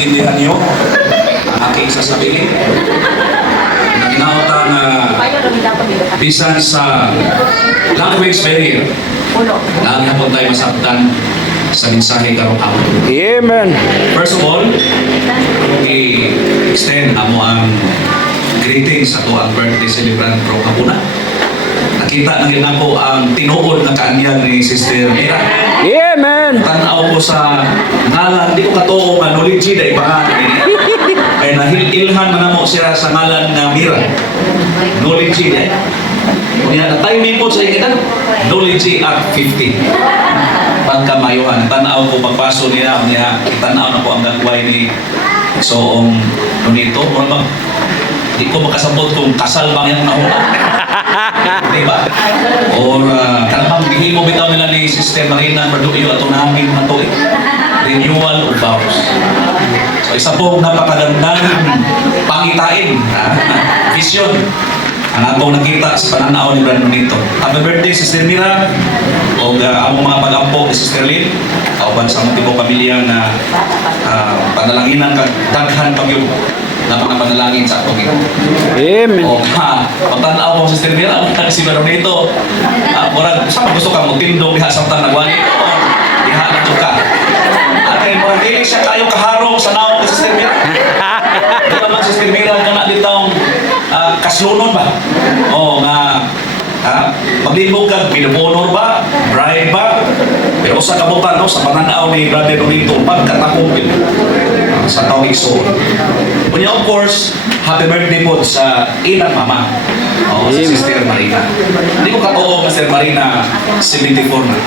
maintindihan niyo ang aking sasabihin. Naginauta na bisan sa language barrier, lagi hapon tayo masabtan sa mensahe karong hapon. Amen. First of all, i-extend amo ang greetings sa ang birthday celebrant karong hapon. Nakita na rin ako ang tinuod na kaanyag ni Sister Mira. Amen. Tanaw ko sa ngalan, di ko katuo nga knowledge na ibangan. Kaya nahilhan man mo siya sa ngalan na Mira. Knowledge na. Kung yan, na-timing po sa ikitan, knowledge at 50. Pagkamayuhan, tanaw ko pagpaso niya, tanaw na po ang gagawin ni Soong Nunito. Di ko makasabot kung kasal bang yung nauna. Diba? Or kanang bihimo bitaw nila ni Sister Marina Marduyo ato namin na to renewal of vows. So isa pong napakagandang pangitain, vision ang atong nakita sa pananaw ni Brandon nito. Happy birthday Sister Mira o among mga pag-ampo ni Sister Lynn kauban sa among tibok pamilya na panalanginan kag daghan pag-yun na mga panalangin sa atong ito. Amen. O pagtanaw ko Sister Mira, si Brandon nito murag sa gusto ka mo tindog diha sa tanang nagwani diha na to ka. At kay murag dili siya kayo kaharong sa naong ni Sister Mira. Di naman Sister Mira kana ditong kaslunon ba? O nga paglibog ka, pinabonor ba? Bribe ba? Pero sa kabutan, no, sa pananaw ni Brother Nunito, pagkatakong sa tawag soul. Kunya, of course, happy birthday po sa ilang mama. O, sa Sister Marina. Hindi ko katuo na Sister Marina, 74 na.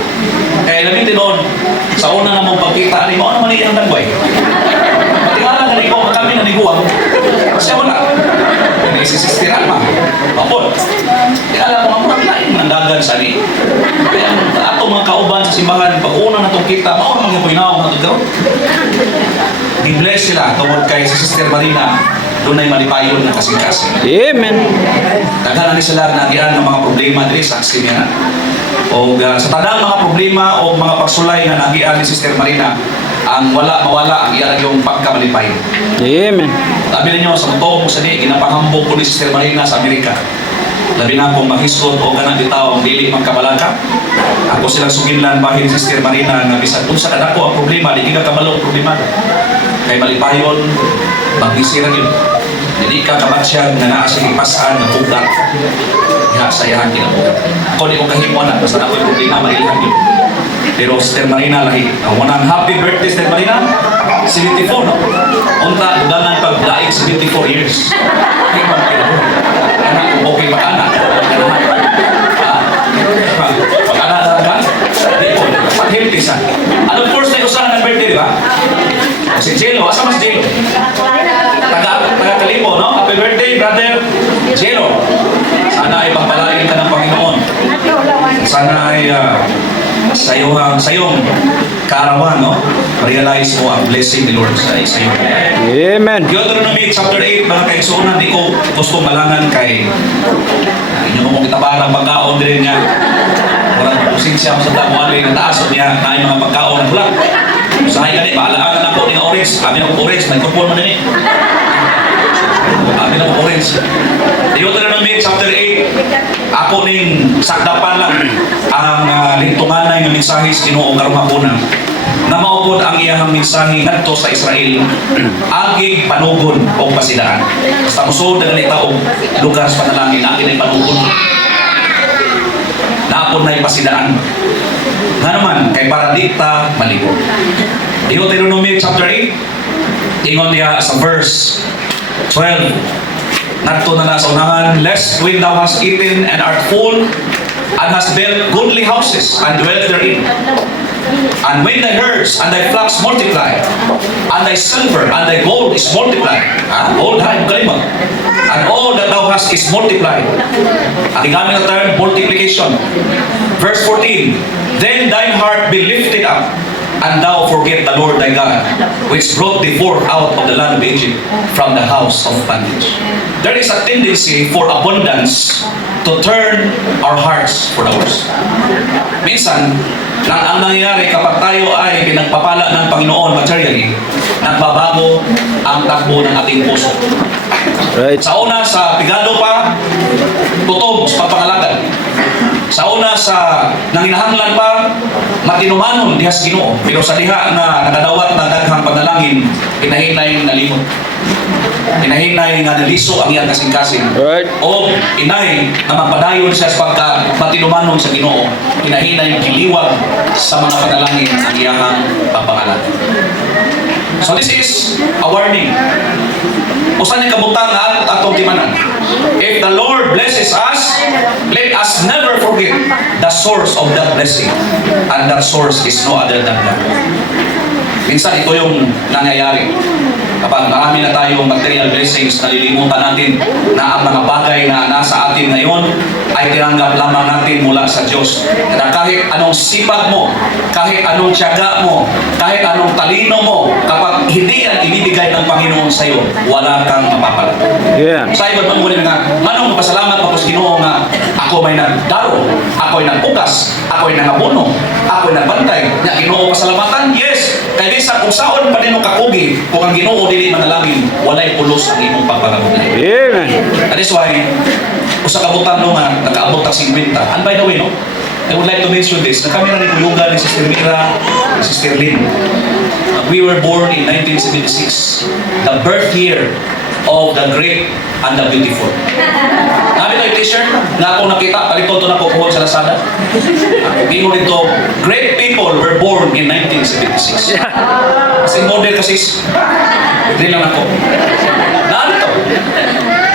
Kaya namin din noon, sa una namang pagkita, ano naman iyang nagway? Patingala na rin ko, kami na niguwang. Siya wala. May si Sister Alma. Kapon. Kaya alam mo, ang lain ng dagan sa ni. Kaya ato mga kauban sa simbahan, pag una na itong kita, mauna mga puinaw na ito garo. I-bless sila tungkol kay si Sister Marina, doon ay malipayon na kasing-kasing. Amen. Daghan na sila nagian ng mga problema diri sa aksyon. O sa tanang mga problema o mga pagsulay na nagian ni Sister Marina, ang mawala ang iyan yung pagkamalipay. Amen. Sabi ninyo, sa totoo mo sa di, ginapahambog ko ni Sister Marina sa Amerika. Labi na akong mahisod o ganang bitaw ang dili magkabalaka. Ako silang suginlan bahin si Sister Marina na bisan kung sa kadako ang problema, di ka kabalo ang problema. Kay malipayon, magbisira yun. Hindi ka kabatsyan na naasing ipasaan na bugat. Kaya sayahan kinabugat. Ako di ko kahimuan na, basta na ako'y problema, mailihan yun. Pero Sister Marina lahi. Ang unang happy birthday Sister Marina, 74, no? Unta, dugangan pag-daig 74 years. Hindi pa kinabugat. Anak, okay ba anak? Pag-anak na ka? Hindi po. Pag-hiltisan. And of course, may usahan ng birthday, di ba? Si Jello, asa mas Jello? Taga-Kalipo, no? Happy birthday, brother Jello. Sana ay pagpalain ka ng Panginoon. Sana ay sayong kaarawan, no? Realize mo ang blessing ni Lord sa iyo. Amen. Deuteronomy chapter 8, mga kaigsuunan, di ko gusto malangan kay inyo mo kita parang pagkaon din niya. Walang pagkusensya mo sa tamuali ng taas niya na yung mga pagkaon ng bulak. Usahay ka din, paalaanan ako ni orange. Kami na orange, may kurpon mo din eh. Kami na orange. Deuteronomy chapter 8, ako ning sakdapan lang ang lintunganay ng mensahe sa Ginoo karong hapuna. Na maupod ang iyahang mensahe ngadto sa Israel aging panugon o pasidaan. Basta musod na ganita og lugar sa panalangin aging ay panugon. Naapod na pasidaan. Nga naman kay para dita maligo. Deuteronomy chapter 8 ingon niya sa verse 12. Ngadto na sa unahan, lest when thou hast eaten and art full and hast built goodly houses and dwelt therein, and when thy herds and thy flocks multiply, and thy silver and thy gold is multiplied, gold ha, kalimang, and all that thou hast is multiplied. Ang gamit na term, multiplication. Verse 14, then thine heart be lifted up, and thou forget the Lord thy God, which brought thee forth out of the land of Egypt from the house of bondage. There is a tendency for abundance to turn our hearts for the worse. Minsan, Na ang nangyayari kapag tayo ay pinagpapala ng Panginoon materially, nagbabago ang takbo ng ating puso. Right. Sa una, sa pigado pa, tutob sa pagpangalagad. Sa una, sa nanginahanglan pa, matinumanon diha sa Ginoo. Pero sa diha nga nagadawat na daghang panalangin, inahinay nga limot. Inahinay nga naliso ang iyang kasing-kasing. Right. O inay na magpadayon siya sa pagka matinumanon sa Ginoo. Inahinay giliwag sa mga panalangin ang iyang pagpangalagad. So this is a warning. Usa ni kabutang at atong timanan. If the Lord blesses us, let us never forget the source of that blessing. And that source is no other than God. Minsan ito yung nangyayari. Kapag marami na tayong material blessings, nalilimutan natin na ang mga bagay na nasa atin ngayon ay tinanggap lamang natin mula sa Diyos. Kaya kahit anong sipag mo, kahit anong tiyaga mo, kahit anong talino mo, kapag hindi yan ibibigay ng Panginoon sa iyo, wala kang mapapala. Yeah. Sa iba pang muli nga, manong mapasalamat ako sa Ginoo nga ako may nagdaro, ako ay nagpugas, ako ay nangabono, ako ay nagbantay. Nga Ginoo pasalamatan? Yes. Kaya sa kung saon pa din kakugi, kung ang Ginoo dili manalangin, walay pulos ang imong pagpalabuhay. Amen. That is why, usa ka butang no nga nakaabot ta 50. And by the way, no, I would like to mention this. Na kami na ni Kuyuga, ni Sister Mira, ni Sister Lynn. We were born in 1976, the birth year of the great and the beautiful. Nabi ko yung t-shirt na ako nakita, palito ito na kukuhon sa Lazada. Hindi mo dito, great people were born in 1976. Kasi model kasi, hindi lang ako. Narito.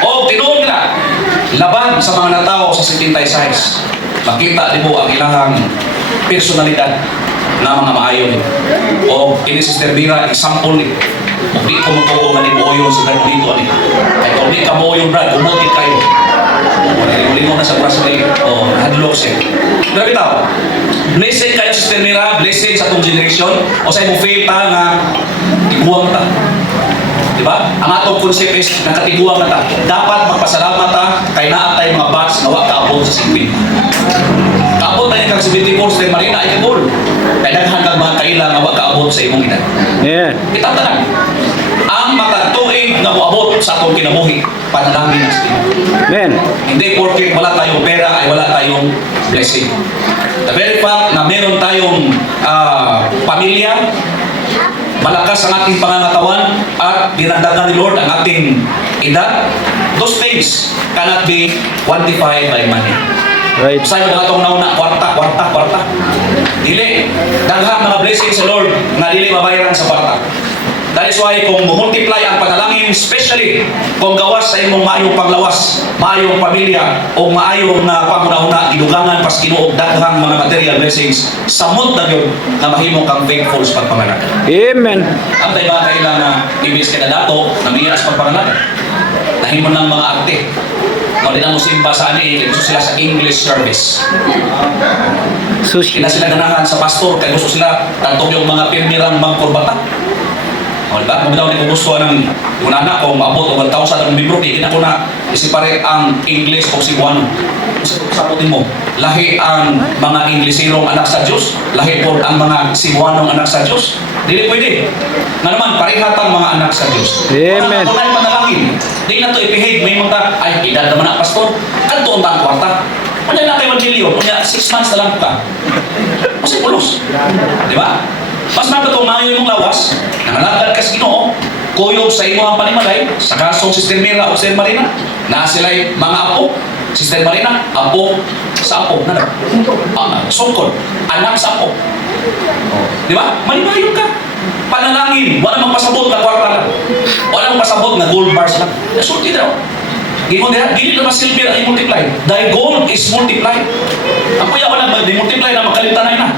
O, tinuod nila, laban sa mga natao sa 76. Makita di mo ang ilang personalidad na mga maayon. O, ini Sister Mira, example ni. Kung di ko matuo nga ni Moyo sa Brad dito ni. Ay kung di ka Moyo Brad, umuti kayo. Lingon na sa Brasil. O, hadlok siya. Grabe tao. Blessing kayo Sister Mira, blessing sa itong generation. O sa imong faith ta nga tiguang ta. Diba? Ang atong concept is nakatiguang na ta. Dapat magpasalamat ta kay naa tay mga bats na wa kaabot sa 50. Kaabot na yung kag 74 sa Marina ay kabul. Kaya daghan kag mga kaila nga wa kaabot sa imong edad. Yeah. Kita tanan. Ang matatuig nga moabot sa atong kinabuhi, panalangin na sa Ginoo. Amen. Hindi porke wala tayong pera ay wala tayong blessing. The very fact na meron tayong pamilya, malakas ang ating pangangatawan at dinagdagan ni Lord ang ating edad, those things cannot be quantified by money. Right. Sa mga itong nauna, kwarta. Dili. Daghang mga blessings sa Lord nga dili mabayaran sa kwarta. That is why kung multiply ang panalangin, especially kung gawas sa imong maayong panglawas, maayong pamilya, o maayong panguna-una, idugangan pas Ginoo daghang mga material blessings, samot na yun na mahimo kang faithful sa pagpanganak. Amen. Ang tayo ba kailangan na ibis ka na dato, namiya sa pagpanganak? Nahimo ng mga arte. O di na mo simba sa ani, gusto sila sa English service. Sushi. Kina sila ganahan sa pastor, kaya gusto sila tantong yung mga pirmirang magkurbata. O diba? Kung daw hindi ko gusto ng unana kung maabot o 1,000 ang membro, di na ko na isipare ang English o Cebuano. Kasi kung sabutin mo, lahi ang mga Inglesirong anak sa Diyos, lahi po ang mga Cebuanong anak sa Diyos. Dili pwede. Nga naman, parihatang mga anak sa Diyos. Amen. Kung na panalangin, di na to ipihig, may mga, ay, edad naman ang pastor, kanto ang taang kwarta. Wala na kayo 1 million, kaya 6 months na lang ka. Kasi pulos. Di ba? Mas mabatong maayo yung lawas, nangalagad ka sa Ginoo, kuyog sa imo ang panimalay, sa kasong Sister Mira o Sister Marina, na sila'y mga apo, Sister Marina, apo sa apo, sungkod, anak sa apo. Di ba? Malimayon ka. Panalangin, wala mang pasabot na kwarta lang. Wala mang pasabot na gold bars lang. Nasulti daw. Gingon diha, dili na masilbi ang i-multiply. Thy goal is multiply. Ang kuya wala ba, di-multiply na makalimtanay na.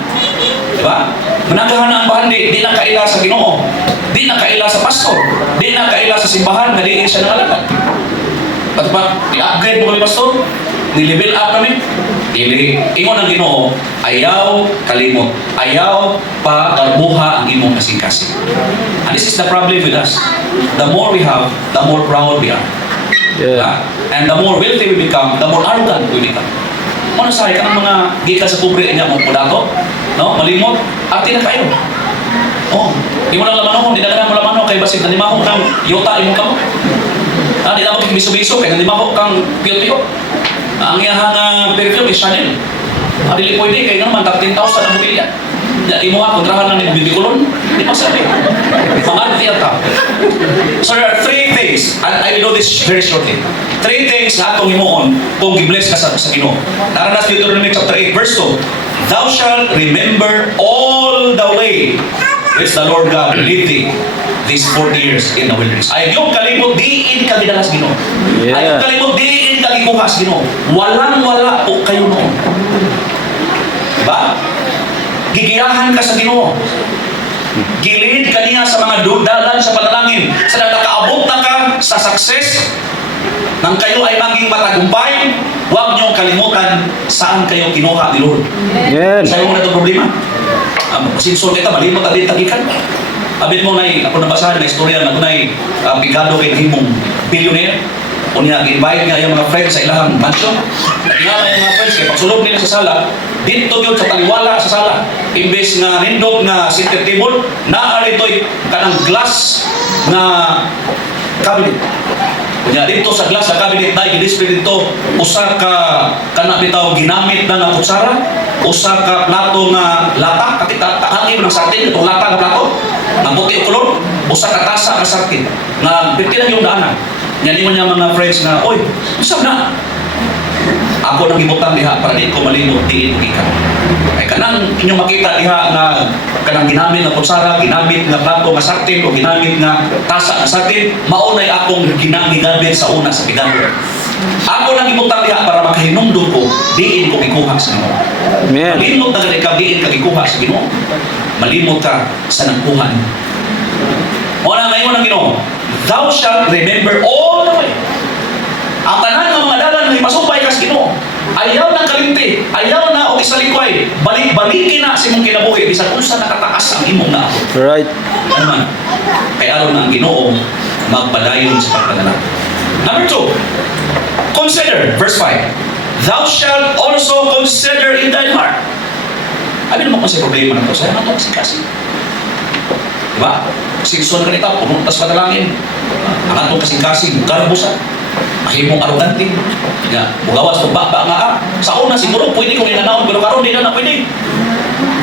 Diba? Managahan na ang bahandi, di na kaila sa Ginoo. Di na kaila sa pastor. Di na kaila sa simbahan, na di siya nangalagad. At ba, i-upgrade mo kami pastor? Ni-level up kami? Dili. Ingon ang Ginoo, ayaw kalimot. Ayaw pa garbuha ang imong kasing-kasing. And this is the problem with us. The more we have, the more proud we are. Yeah. And the more wealthy we become, the more arrogant we become. Ano sa ka ng mga gikan sa pobre niya mo dato, no? Malimot, ati na kayo. Oh, di mo lang laman di na mo laman kay basig na limahok kang yuta imong kamo. Di na mo biso-biso kay limahok kang piyo-piyo. Ang iyang perfume is Chanel. Dili pwede kay naman 13,000 ang botelya. Imo nga kontrahan lang ni bibikulon, di pa sabi. Pangarte ata. So there are 3 things, and I will do this very shortly. 3 things na atong himuon kung gibless ka sa Ginoo. Naranas Deuteronomy chapter 8 verse 2. Thou shalt remember all the way which the Lord God lead thee these 40 years in the wilderness. Ayaw kalimot diin ka gidalas Ginoo. Ayaw kalimot diin ka gikuhas Ginoo. Walang-wala po kayo noon. Diba? Gigiyahan ka sa Ginoo. Gilid ka niya sa mga dalan sa panalangin. Sa nakaabot na ka sa success, nang kayo ay maging matagumpay, huwag niyong kalimutan saan kayo kinuha ni Lord. Yan. Sa'yo mo na itong problema. Sinsun kita, malimot na din tagikan. Abin mo na ako nabasahan na istorya na kunay pigado kay himong billionaire. O niya, invite niya yung mga friends sa ilahang mansion. Nga na yung mga friends, kaya pagsulog nila sa sala, dito yun sa taliwala sa sala. Imbes nga nindot nga center table, naari ito'y kanang glass na cabinet. Kanya dito sa glass sa cabinet na i-display dito, usa ka kanabitaw ginamit na nga kutsara, usa ka plato nga lata, kakita mo ng sartin, itong lata nga plato, ng puti o kulor, usa ka tasa nga sartin, nga piti lang yung daanan. Yan mo niya mga friends na, oy, usap na. Ako nang ibutang diha para di ko malimot diin gikan. Ay kanang inyong makita diha na kanang ginamit na kutsara, ginamit nga plato nga sartin o ginamit nga tasa nga sartin, maunay akong ginamit sa una sa pigado. Ako nang ibutang diha para makahinumdum ko diin ko gikuha sa Ginoo. Amen. Malimot na gali ka diin ka gikuha sa Ginoo. Malimot ka sa nagkuha niyo. Wala ngayon ang Ginoo. Thou shalt remember all the way. Ang tanan ng mga dalan na ipasupay ka sa Ginoo. Ayaw na kalimti, ayaw na o isalikway. Balik-balikin na si mong kinabuhi. Bisan unsa nakataas ang imong na. Right. Ano man? Kaya aron ang Ginoo magpadayon sa pagpadala. Number 2, consider, verse 5. Thou shalt also consider in thine heart. Abi naman kung sa problema na ito. Sa'yo na ito kasi. Diba? Sikson ka nita, pumuntas panalangin. Ang atong kasing-kasing, garbusan. Mahimong arugante. Nga, bugawas o baba nga sa una siguro pwede kung inanaon, pero karon di na pwede.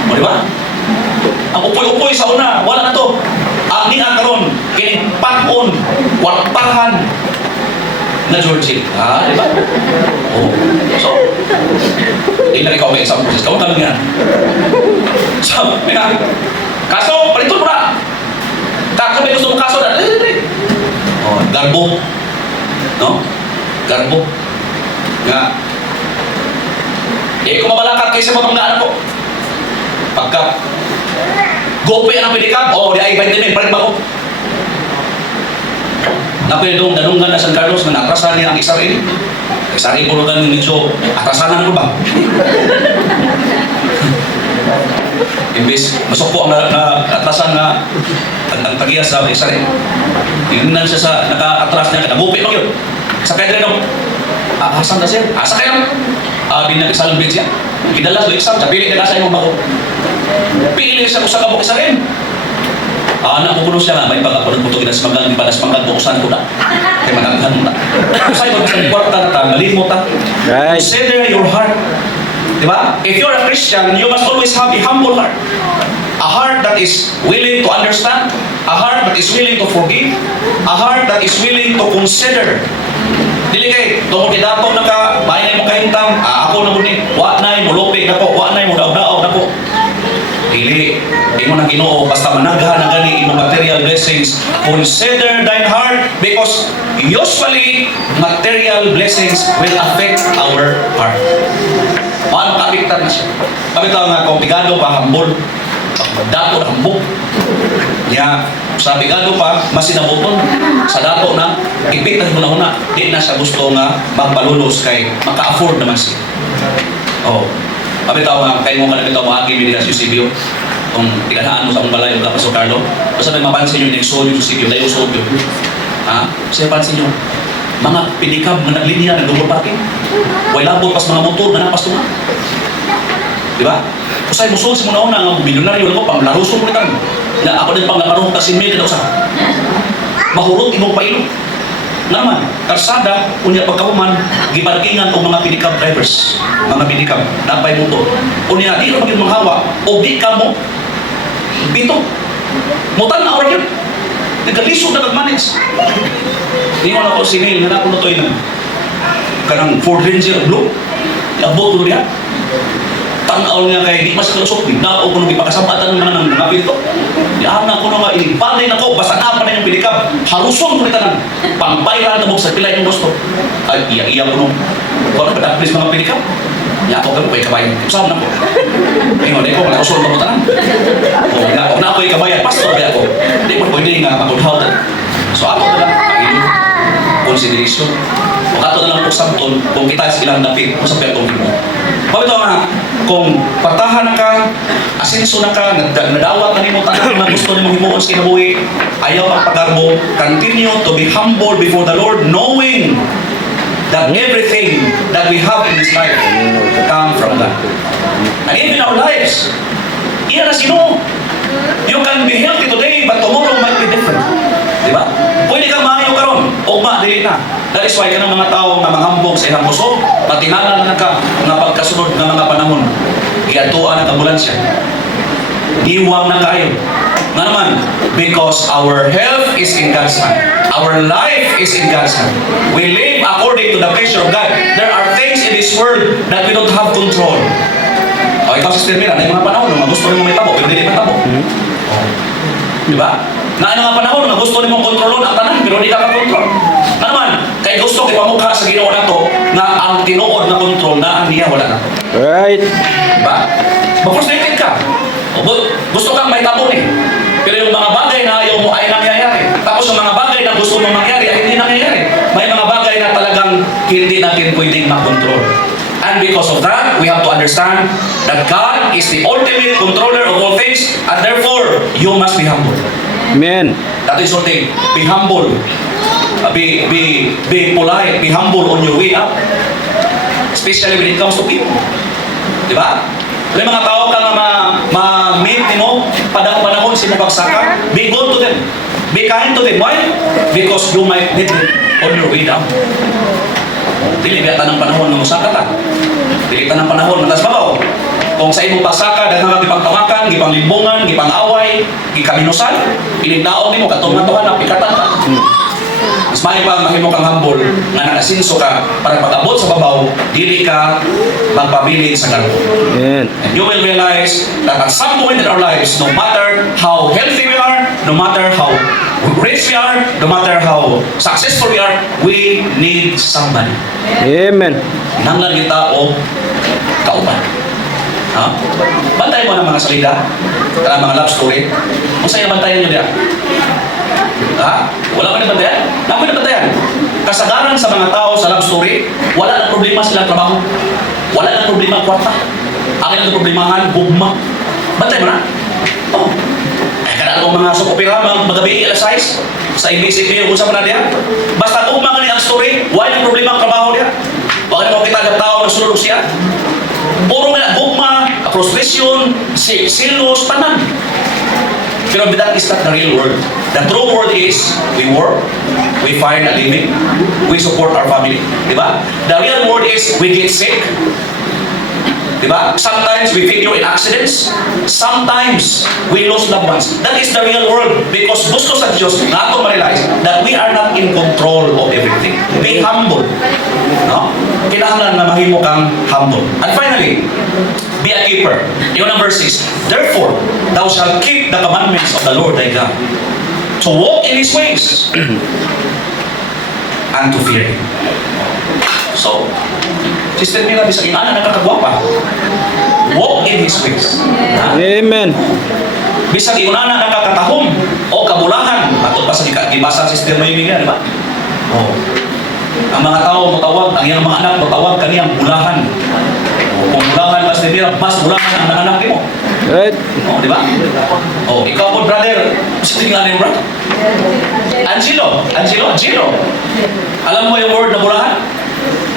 O diba? Ang upoy-upoy sa una, wala na to. Ang di nga karon, kinipakon, warpahan na Georgie. Diba? Oh. So, hindi lang ikaw may example. Ikaw kami nga. So, nga, kaso, paliton mo na. Kaso may gusto mong kaso na. Oh, garbo. No? Garbo. Nga. Kung mabalakat kayo sa mga anak ko. Pagka gope ang pinikap, di ay 20 min, palit ba ko? Napilidong danungan na San Carlos na natrasan niya ang Israel. Israel po lang medyo atrasanan ko ba? Imbes, masok po ang atrasan na ang tagiyas sa Israel. Tingnan siya sa naka-atras niya, nag-upi pa yun. Sakay rin ako. Asan na siya? Sakay lang. Di nag-salvage siya. Gidalas do exam, siya pili na sa imong bago. Pili siya kung sa kabuk Israel. Anak ko kuno siya nga, may pag-ako ng puto kinasmagang, di pa nasmagang bukusan ko na. Kaya magaghan mo na. Sa'yo ba sa kwarta na ta, malimot ta. Right. Consider your heart. Diba? If you're a Christian, you must always have a humble heart. A heart that is willing to understand. A heart that is willing to forgive. A heart that is willing to consider. Dili kay, tungkol kidatong na ka, bahay na mo kahintang, ako na mo ni, wa na mo lupig na po, wa na mo daw-daw na po. Dili, imo na Ginoo, basta managhan na gani imong material blessings. Consider thine heart because usually material blessings will affect our heart. Paano kapiktan na siya? Kami ito nga, kung pigado pa, hambol. Dato na hambog. Kaya, sa pigado pa, mas sinabuton. Sa dato na, ipitan mo na una. Di na siya gusto nga magpalulos kay maka-afford naman siya. Kami ito nga, kayo mo ka na ito mga kibili sa Eusebio. Kung tiganaan mo sa akong balay, wala pa sa Carlo. Basta may mapansin nyo, nag-sold yung Eusebio, dahil usod yun. Siya pansin nyo. Mga pinikab na naglinya, nag-double parking. Way labot pas mga motor na napas tunga. Di ba? Usay mo sa muna una, ang milyonaryo ko, pang laruso mo nitan. Na ako din pang nakarong tasimil na usa. Mahurot imong pailo. Nga naman, karsada, unya pagkahuman, giparkingan o mga pinikab drivers, mga pinikab, napay motor. Unya, di na maging manghawa, o di ka mo, bito. Mutan na oras yun. Nagkalisod na nag-manage. Hindi mo na ako sinil, na ako na ito yun. Kanang Ford Ranger Blue, abot ko niya. Tanaw niya kay di mas kalusok, na ako kung ipakasabatan ng mga pito. Yan na ko na nga, inibalay na ko, basta na pa na yung pilikab. Haluson ko nita ng pambayran na mo sa pilay ng gusto. Ay, iya ko nung, wala ba na please mga pilikab? Ya ako kay kabayan. Usap na ko. Ingon ko wala usul pa tanan. O na ako kay kabayan, pastor ba ako. Di mo pwede nga magudhaw. So ako na lang pagili consideration. O ato na lang po samton kung kita sa ilang dapit mo sa pertong mo. Pabito nga kung patahan ka, asenso na ka, nadawat na nimo tanan na gusto nimo himuon sa kinabuhi, ayaw magpagarbo, continue to be humble before the Lord, knowing that everything that we have in this life come from God. And even our lives, iyan na sino. You can be healthy today, but tomorrow might be different. Diba? Pwede kang maayo karon, ugma, dili na. That is why ka ng mga tao na manghambog sa ilang puso, patingala na ka nga pagkasunod ng mga panahon. Iatuan ang ambulansya. Iwang na kayo. Nga naman, because our health is in God's hand. Our life is in God's hand. We live according to the pleasure of God. There are things in this world that we don't have control. O ikaw, Sister Mira, na yung mga panahon na gusto rin mo may tabo, pero hindi may tabo. Diba? Na yung mga panahon na gusto rin mong kontrolon ang tanan, pero hindi ka ka-control. Nga naman, kaya gusto ipamukha sa ginawa na to, na ang tinuod na control na ang niya wala na to. Right. Diba? Ma-frustrated ka. O, gusto kang may tabo eh. Pero yung mga bagay na ayaw mo ay nangyayari. Tapos yung mga bagay na gusto mo mangyari ay hindi nangyayari. May mga bagay na talagang hindi natin pwedeng makontrol. And because of that, we have to understand that God is the ultimate controller of all things, and therefore, you must be humble. Amen. That is one thing. Be humble. Be polite. Be humble on your way up. Especially when it comes to people. Diba? May mga tao ka nga ma-meet mo, panahon sa mga pagsaka, be good to them. Be kind to them. Why? Because you might need them on your way down. Dili biya tanang panahon ng usaka ta. Dili tanang panahon matas babaw. Kung sa imong pagsaka daghang gipangtawakan, gipanglimbungan, gipangaway, gikaminusan, ilintaon nimo katong natuhan ang pikatan ta. Mas may pa mahimo kang humble nga nakasinso ka para pag-abot sa babaw, dili ka magpabilin sa garbo. Amen. And you will realize that at some point in our lives, no matter how healthy we are, no matter how rich we are, no matter how successful we are, we need somebody. Amen. Nanglan kita o kauban. Ha? Bantayan mo ng mga salida, ng mga love story. Kung sa'yo bantayan nyo diyan. Ha? Wala pa na bantayan? Napoy na bantayan. Kasagaran sa mga tao sa love story, wala na problema silang trabaho. Wala na problema ang kwarta. Akin ang problemahan, gugma. Bantay mo na? Oo. Kaya ako mga sukopira, magabi alas 6 sa ABCP yung usap na diyan. Basta gugma ka niya ang story, wala na problema ang trabaho niya. Bakit mo kita ng tao na sunod siya? Puro nga gugma, frustration, silos, tanan. Pero that is not the real world. The true world is we work, we find a living, we support our family. Diba? The real world is we get sick. Diba? Sometimes we failure in accidents. Sometimes we lose loved ones. That is the real world because gusto sa Diyos na ito ma-realize that we are not in control of everything. Be humble. No? Kailangan na mahimo kang humble. And finally, be a keeper. Yun ang verse 6. Therefore, thou shalt keep the commandments of the Lord thy God, to walk in His ways, and to fear Him. So, Sister Mira, bisag inana nakakagwapa. Walk in His ways. Ha? Amen. Bisag inana nakakatahom o kabulahan. Ato pa sa gibasa Sister Mayminga, di ba? Oh. Ang mga tao mutawag, ang iyang mga anak mutawag kaniyang bulahan. Kung bulahan, Sister Mira, mas bulahan ang anak mo. Right. Oh, di ba? Oh, ikaw po, brother. Gusto tingnan niyo, brother? Angelo. Alam mo yung word na burahan?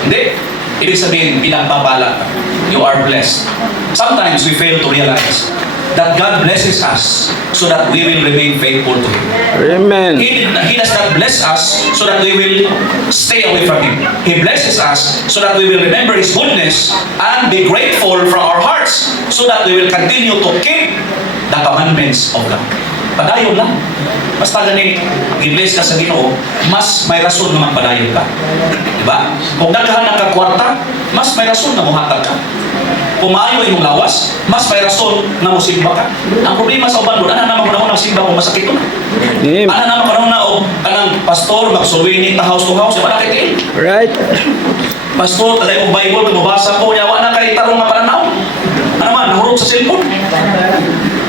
Hindi. Ibig sabihin, pinagpapala ka. You are blessed. Sometimes we fail to realize that God blesses us so that we will remain faithful to Him. Amen. He does not bless us so that we will stay away from Him. He blesses us so that we will remember His goodness and be grateful from our hearts so that we will continue to keep the commandments of God. Padayon lang. Basta gani, i-bless ka sa Ginoo, mas may rason na magpadayon ka. Diba? Kung daghan ng kakwarta, mas may rason na muhatag ka. Kung maayo imong lawas, mas may rason na musimba ka. Ang problema sa uban, ana naman ko na simba kung masakit ko na. Amen. Ana naman ko na o kanang pastor magsuwini ta house to house, wala kay Right. pastor taday mo Bible mabasa ko yawa na kay tarong nga pananaw. Ano man nahurog sa cellphone.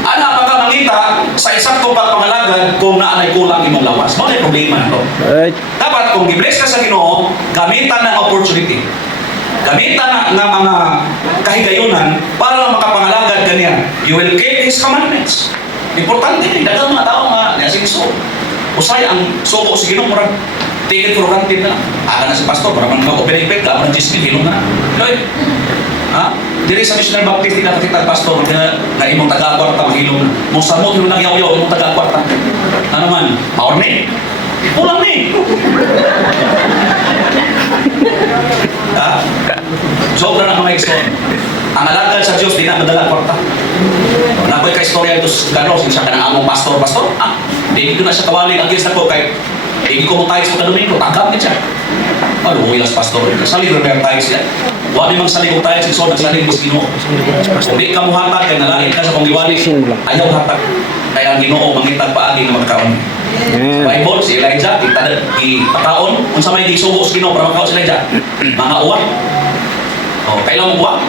Ana pa ka mangita sa isang pagpangalagad kung naanay kulang imong lawas. Mo problema to. Right. Dapat kung i-bless ka sa Ginoo, gamitan ng opportunity. Gamitan na mga kahigayunan para makapangalagad kaniya. You will keep His commandments. Importante din. Dagang mga tao nga nasinso. Usay ang suko sa Ginoo, murag take it for granted na lang. Aga na si pastor, para man mag-operate ka, murag 10,000 hilong na. Lloyd, ha? Diri sa Missionary Baptist, kita kita pastor, na imong taga-kwarta, maghilong na. Musamot yung lang yaw-yaw, imong taga-kwarta. Ano man? Maor ni. Pulang ni. Ha? Sobra na mga ikson. Ang alagad sa Diyos, di na madala kwarta. Nakoy ka istorya ito sa Gano, siya ka na among pastor. Hindi ko na siya kawali ang gilis na ko kay hindi ko mo tayo sa Domingo, tanggap niya siya. Ano, huwilas pastor. Saling rin tayo siya. Huwag naman saling tayo sa Ikson, nagsaling mo sa Ginoo. Kung di ka mo hatag, kaya nalain ka sa kong iwali, ayaw hatag. Kaya ang Ginoo, mangitag paagi na magkaon. Bible, si Elijah, ipataon, kung sa may gisugo sa Ginoo para magkaon si Elijah, mga uwak. O, kailan mo uwak?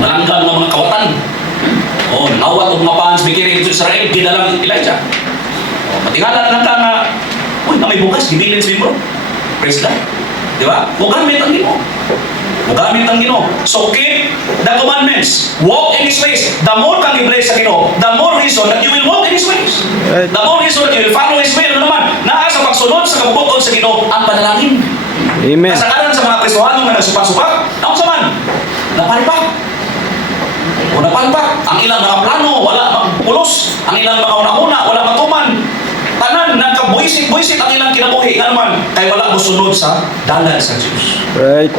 Nalanggan ng mga kawatan. O, nawat o mga pahans, bikirin sa Israel, ginalang Elijah. O, matingala na lang ka nga, uy, na may bukas, gibilin sa Bibro. Praise God. Di ba? Huwag gamit ang Ginoo. Huwag gamit ang Ginoo. So, keep the commandments. Walk in His ways. The more kang i-bless sa Ginoo, the more reason that you will walk in His ways. The more reason that you will follow His will. Ano naman? Naa sa pagsunod sa kabubuton sa Ginoo, ang panalangin. Amen. Kasagaran sa mga Kristohanong na nagsupak-supak, ako sa man, napalpak. O napalpak. Ang ilang mga plano, wala magpulos. Ang ilang mga una-una, wala matuman. Tanan, nagkabuisit-buisit ang ilang kinabuhi. Nga naman, kay wala mo sunod sa dalan sa Diyos. Right.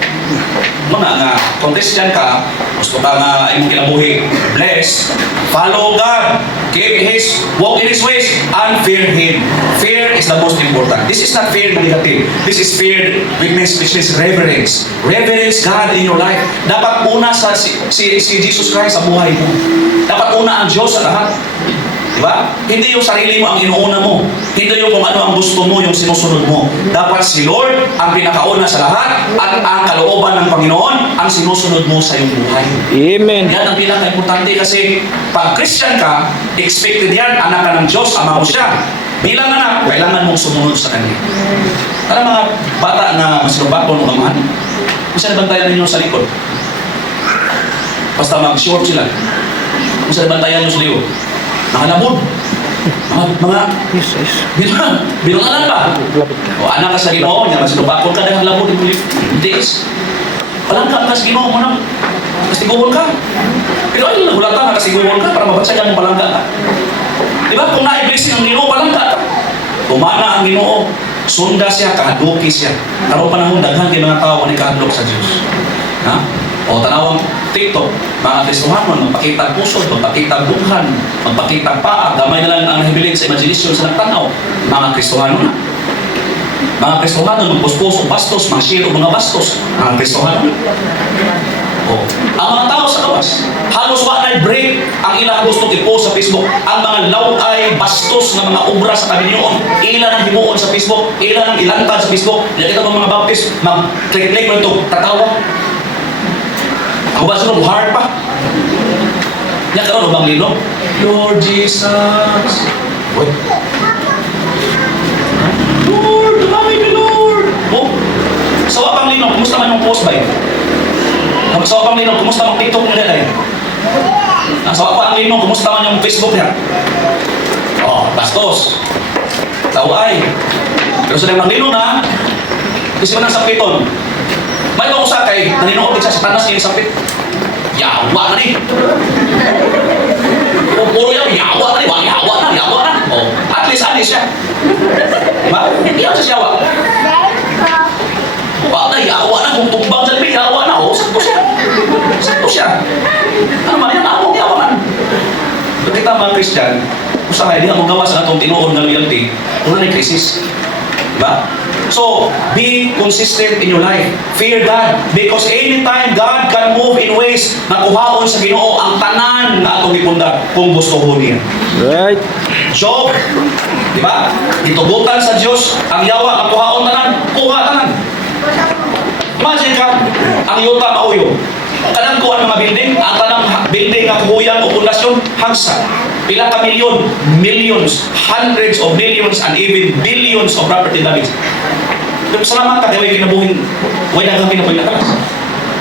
Mga nga, kung Christian ka, gusto ka nga imong kinabuhi, bless, follow God, keep walk in His ways, and fear Him. Fear is the most important. This is not fear negative. This is fear which means reverence. Reverence God in your life. Dapat una si Jesus Christ sa buhay mo. Dapat una ang Diyos sa lahat. Diba? Hindi yung sarili mo ang inuuna mo. Hindi yung kung ano ang gusto mo, yung sinusunod mo. Dapat si Lord ang pinakauna sa lahat at ang kalooban ng Panginoon ang sinusunod mo sa iyong buhay. Amen. Yan ang pinaka-importante kasi pag Christian ka, expected yan, anak ka ng Diyos, ama mo siya. Bilang anak, kailangan mong sumunod sa Kanya. Para mga bata na masinubaton o amahan, kasi nabantayan ninyo sa likod. Basta mag-short sila. Kasi nabantayan nyo sa likod. Mga labod. Mga binungalan ba? O anak ka sa Ginoo niya, masinubakon ka dahil labod. Hindi. Palangka ka sa Ginoo mo nang kasiguhon ka. Pero ay nagulata nga kasiguhon ka para mabatsagan mo palangka ka. Diba? Kung na-blessing ang Ginoo, palangka ka. Tumana ang Ginoo. Sunda siya, kahaduki siya. Karong panahon, daghan kay mga tao ni kahadlok sa Diyos. Ha? O tanawang TikTok, mga Kristohanon, magpakita puso, magpakita bukhan, magpakita paa, gamay na lang ang nahibilin sa imagination sa nagtanaw, mga Kristohanon na. Mga Kristohanon, magpuspos o bastos, mga share o mga bastos, mga Kristohanon. O, ang mga tao sa kawas, halos wa na break ang ilang gusto i-post sa Facebook. Ang mga law ay bastos ng mga obra sa Panginoon. Ilan ang himuon sa Facebook, ilan ang ilantad sa Facebook. Nakita ba mga Baptist, mag-click-click mo ito, tatawa. Ako ba sunod, hard pa? Yan ka rin, bang lino? Lord Jesus. What? Lord, tumamay ka, Lord. Oh, sawa pang lino, kumusta man yung post ba yun? Sawa pang lino, kumusta man TikTok nila na yun? Sawa pang lino, kumusta man yung Facebook niya? Oh, bastos. Kaway. Pero sa nang nilo na, kasi man ang sapiton. May mga usakay, naninood din siya sa tanas niya yung sapit. Yawa na ni. Puro yawa na ni. Yawa na. Oh, at least anis siya. Diba? Hindi ako siya yawa. Baka yawa na. Kung tumbang sa libig, yawa na. Oh, sakto siya. Sakto siya. Ano man yan? Ako, yawa na. Pag kita mga Christian, usahay, di ako gawa sa atong tinuod na loyalty, wala na krisis. Diba? So, be consistent in your life. Fear God. Because anytime God can move in ways na kuhaon sa Ginoo ang tanan na atong ipunda kung gusto ko niya. Right. Job, di ba? Ditugutan sa Diyos ang yawa, ang kuhaon tanan, kuha tanan. Imagine ka, ang yuta mauyo. Kanang kuha mga building, ang tanang building nga kuhuyan o pundasyon, hangsa. Pila ka milyon, millions, hundreds of millions, and even billions of property damage. Pero salamat ka, kaya may kinabuhin, way na kami na po inatalas.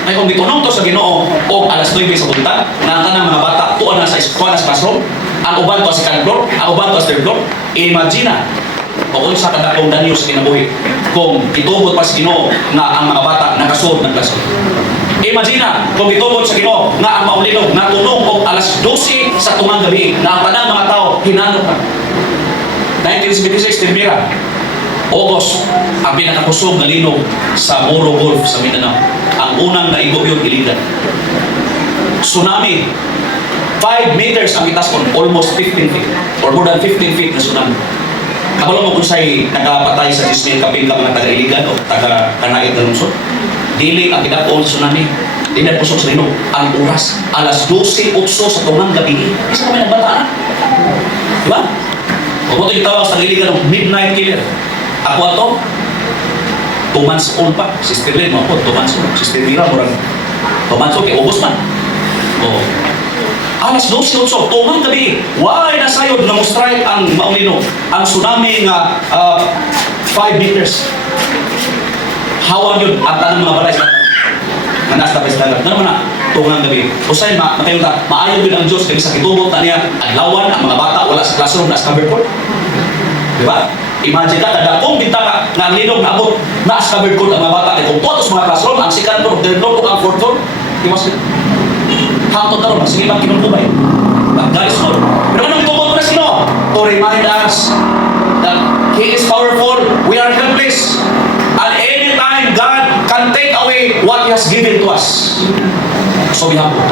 Ay kung gitunong to sa Ginoo o alas 9 sa bunta, na ang tanang mga bata, tuwan na sa classroom, ang uban to sa second floor, ang uban to sa third floor, imagine o kung sa kadakong danyo sa kinabuhi, kung itubot pa sa Ginoo na ang mga bata nakasuot ng classroom. Imagine kung itubot sa Ginoo nga ang maulinog na tunong o alas 12 sa tumang gabi na ang tanang mga tao hinanap na. 1976, Timbira, August, ang pinakakusog na linog sa Moro Gulf sa Mindanao. Ang unang naigo yun, Iligan. Tsunami, 5 meters ang itas kon, almost 15 feet, or more than 15 feet na tsunami. Kabalo mo kung sa'y nagapatay sa Disney kapin ka mga taga-Iligan o taga-Kanait na lungsod. Dili ang kinapon sa tsunami. Dili ang pusok sa linog. Ang oras, alas 12:08 sa tumang gabi. Isa kami nagbata na. Diba? O kung ito yung tawag sa taga-Iligan ng midnight killer. Ako ato, 2 months old pa. Sister Lynn mo ako, 2 months old. Sister Mira, murang 2 months old. Kaya ubos man. O, alas 12:08, tumang gabi. Why nasayod na mo strike ang maulino? Ang tsunami nga 5 meters. Hawan yun at anong mga balay sa manas na pestagat. Ano na, tungang gabi. Usay, makayon ta, maayon yun ang Diyos kasi sa kitubot na niya, adlawan ang mga bata, wala sa classroom na sa covered court. Diba? Imagine ka, kadakong bintana na ang linog na abot na sa covered court ang mga bata. Kung tuwa sa mga classroom, ang second floor, third floor, ang fourth floor, iwas yun. Hangtod na ron, sige bang kinuntumay. Guys, no. Pero anong itubot mo na sino? To remind us that He is powerful, we are helpless. And anytime God can take away what He has given to us. So we have to.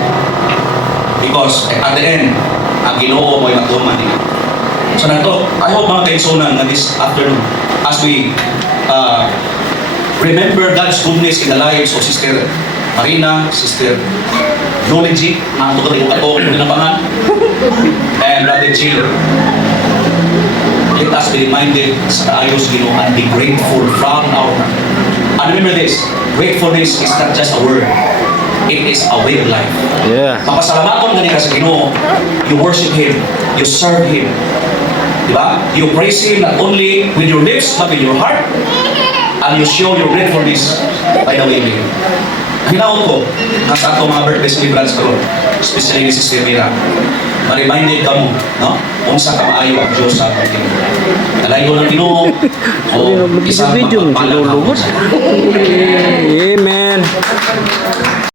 Because at the end, ang Ginoo mo'y matuman din. So na to, I hope mga kaigsunan na this afternoon, as we remember God's goodness in the lives of Sister Marina, Sister Knowledge, ang tutuloy ko kayo, pinapangan, and Brother Jill. Let us be reminded sa ayos Ginoo and be grateful from our heart. And remember this, gratefulness is not just a word, it is a way of life. Yeah. Papasalamaton ka ka sa Ginoo, you worship Him, you serve Him. Diba? You praise Him not only with your lips, but with your heart, and you show your gratefulness by the way you live. Hinaon ko, nasa ato mga birthday celebrants ko, especially ni Sister Mira, ma-reminded ka mo, no? Kung sa kamaayo ang Diyos sa ating Ginoo. Nalayo ng Ginoo, o isang Video mo, magpapalang sinulugod. ako sa Amen.